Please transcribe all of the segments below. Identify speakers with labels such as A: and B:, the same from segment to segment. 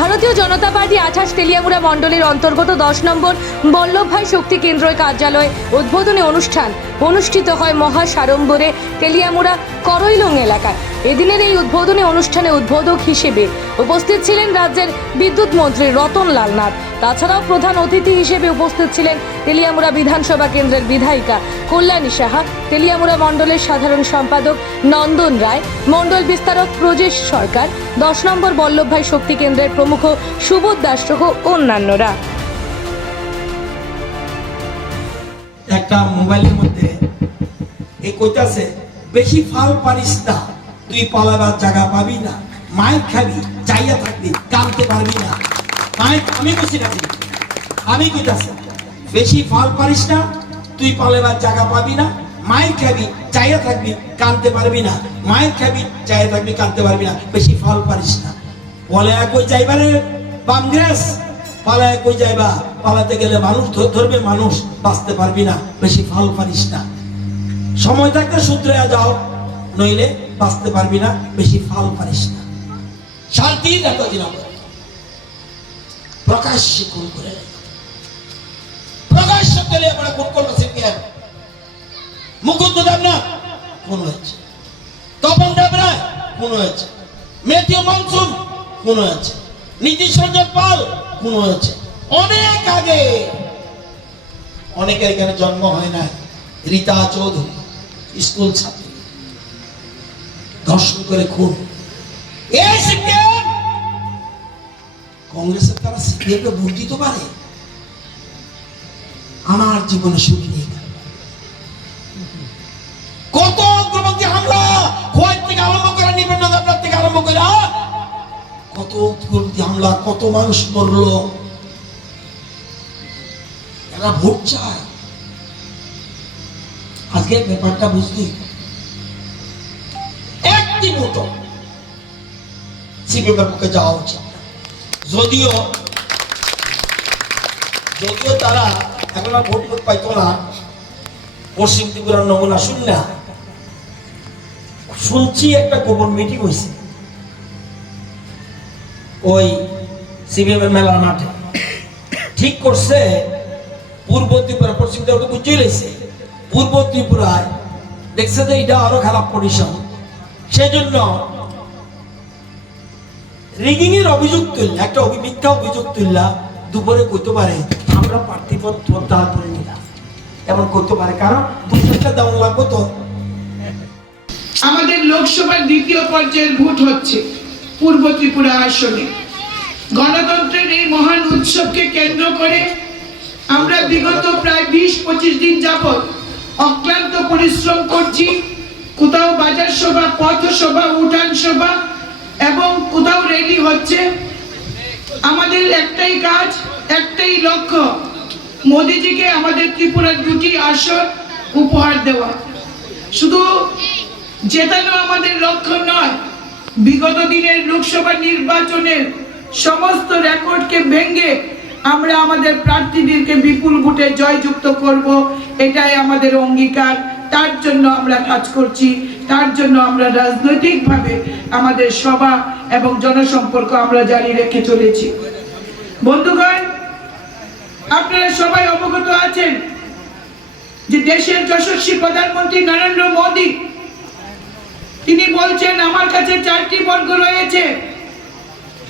A: ভারতীয় জনতা পার্টি আঠাশ তেলিয়ামুড়া মণ্ডলের অন্তর্গত দশ নম্বর বল্লভভাই শক্তি কেন্দ্র কার্যালয়ে উদ্বোধনী অনুষ্ঠান অনুষ্ঠিত হয় মহা সাড়ম্বরে তেলিয়ামুড়া করইলং এলাকায়। এদিনের এই উদ্বোধনী অনুষ্ঠানে উদ্বোধক হিসেবে উপস্থিত ছিলেন রাজ্যের বিদ্যুৎ মন্ত্রী রতন লাল নাথ। তাছাড়াও প্রধান অতিথি হিসেবে উপস্থিত ছিলেন তেলিয়ামুড়া বিধানসভা কেন্দ্রের বিধায়িকা কল্যাণী সাহা, তেলিয়ামুড়া মণ্ডলের সাধারণ সম্পাদক নন্দন রায়, মণ্ডল বিস্তারক প্রজেশ সরকার, দশ নম্বর বল্লভভাই শক্তি কেন্দ্রের প্রমুখ সুবোধ দাস সহ অন্যান্যরা।
B: একটা মোবাইলের মধ্যে এই কইতাছে, বেশি ফাল পারিস না। তুই পালাবার জায়গা পাবি না। মাইক খাবি চাইয়া থাকবি কামতে পারবি না। মাইক, আমি বসে আছি আমি কইতাছে বেশি ফল পারিস না, তুই পালাবার জায়গা পাবি না। মাইক খাবি চাইয়া থাকবি কানতে পারবি না। মাইক খাবি চাইয়া থাকবি কানতে পারবি না। বেশি ফল পারিস না। বলে কই যাইবারে বামগ্রেস? পালায় কই যাইবা? পালাতে গেলে মানুষ ধরবে মানুষ, বাঁচতে পারবি না। বেশি ফল পারিস না। সময় থাকতে সূত্রে যাও, নইলে বাঁচতে পারবি না, বেশি ফাল পারিস না। শান্তির একটা দিন প্রকাশ্যে খুন করে। প্রকাশ্য তেলে আমরা খুন করল সিপিএম মুকুন্দ দেবনাথ, খুন হয়েছে। তপন দেবরায়, খুন হয়েছে। মেথিও মনসুন, খুন হয়েছে। নীতিশ রঞ্জন পাল কোন হয়েছে। অনেক আগে। অনেকের এখানে জন্ম হয় না রীতা চৌধুরী, স্কুল ছাত্রী। ধর্ষণ করে খুন। এই কংগ্রেসের তারা সিপিএম কে ভোট দিতে পারে? আমার জীবনে সুখী নেই। কত উগ্রপন্থী হামলা খোয়াই থেকে আরম্ভ করে নিবেদন থেকে আরম্ভ করে কত উগ্রপন্থী হামলা, কত মানুষ মরলো। এরা ভোট চায়। আজকে ব্যাপারটা বুঝলি? ভোট সিপিএমের পক্ষে যাওয়া উচিত যদিও যদিও তারা এখন আর ভোট ভোট পাইতো না পশ্চিম ত্রিপুরার নমুনা শুনছি একটা গোপন মিটিং হয়েছে ওই সিবিএম এর মেলার মাঠে ঠিক করছে পূর্ব ত্রিপুরা পশ্চিম ত্রিপুরা বুঝেই লেছে পূর্ব ত্রিপুরায় দেখছে যে এটা আরও খারাপ কন্ডিশন সেজন্য রিগিং এর অভিযোগ তুললা, একটা অভি- মিথ্যা অভিযোগ তুললা দুপুরে কইতে পারে আমরা প্রার্থীপদ প্রত্যাহার করে নিলাম। এমন করতে পারে কারণ দুপুরটা দাম লাগবে তো
C: আমাদের লোকসভার দ্বিতীয় পর্যায়ের ভোট হচ্ছে পূর্ব ত্রিপুরা আসনে। গণতন্ত্রের এই মহান উৎসবকে কেন্দ্র করে আমরা বিগত প্রায় বিশ পঁচিশ দিন যাবৎ অক্লান্ত পরিশ্রম করছি। কোথাও বাজার সভা, পথ সভা, উঠান সভা, এবং কোথাও রেডি হচ্ছে। আমাদের একটাই কাজ, একটাই লক্ষ্য, মোদিজিকে আমাদের ত্রিপুরার দুটি আসন উপহার দেওয়া। শুধু জেতানো আমাদের লক্ষ্য নয়, বিগত দিনের লোকসভা নির্বাচনের সমস্ত রেকর্ডকে ভেঙে আমরা আমাদের প্রার্থীদেরকে বিপুল ভোটে জয়যুক্ত করব, এটাই আমাদের অঙ্গীকার। তার জন্য আমরা কাজ করছি, তার জন্য আমরা রাজনৈতিকভাবে আমাদের সভা এবং জনসম্পর্ক আমরা জারি রেখে চলেছি। বন্ধুগণ, আপনারা সবাই অবগত আছেন যে দেশের যশস্বী প্রধানমন্ত্রী নরেন্দ্র মোদী, তিনি বলছেন, আমার কাছে চারটি বর্গ রয়েছে।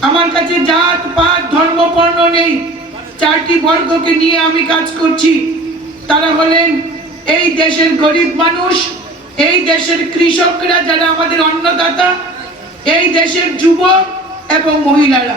C: আমার কাছে জাত, পাত, ধর্ম, বর্ণ নেই। চারটি বর্গকে নিয়ে আমি কাজ করছি। তারা হলেন এই দেশের গরিব মানুষ, এই দেশের কৃষকরা যারা আমাদের অন্নদাতা, এই দেশের যুবক এবং মহিলারা।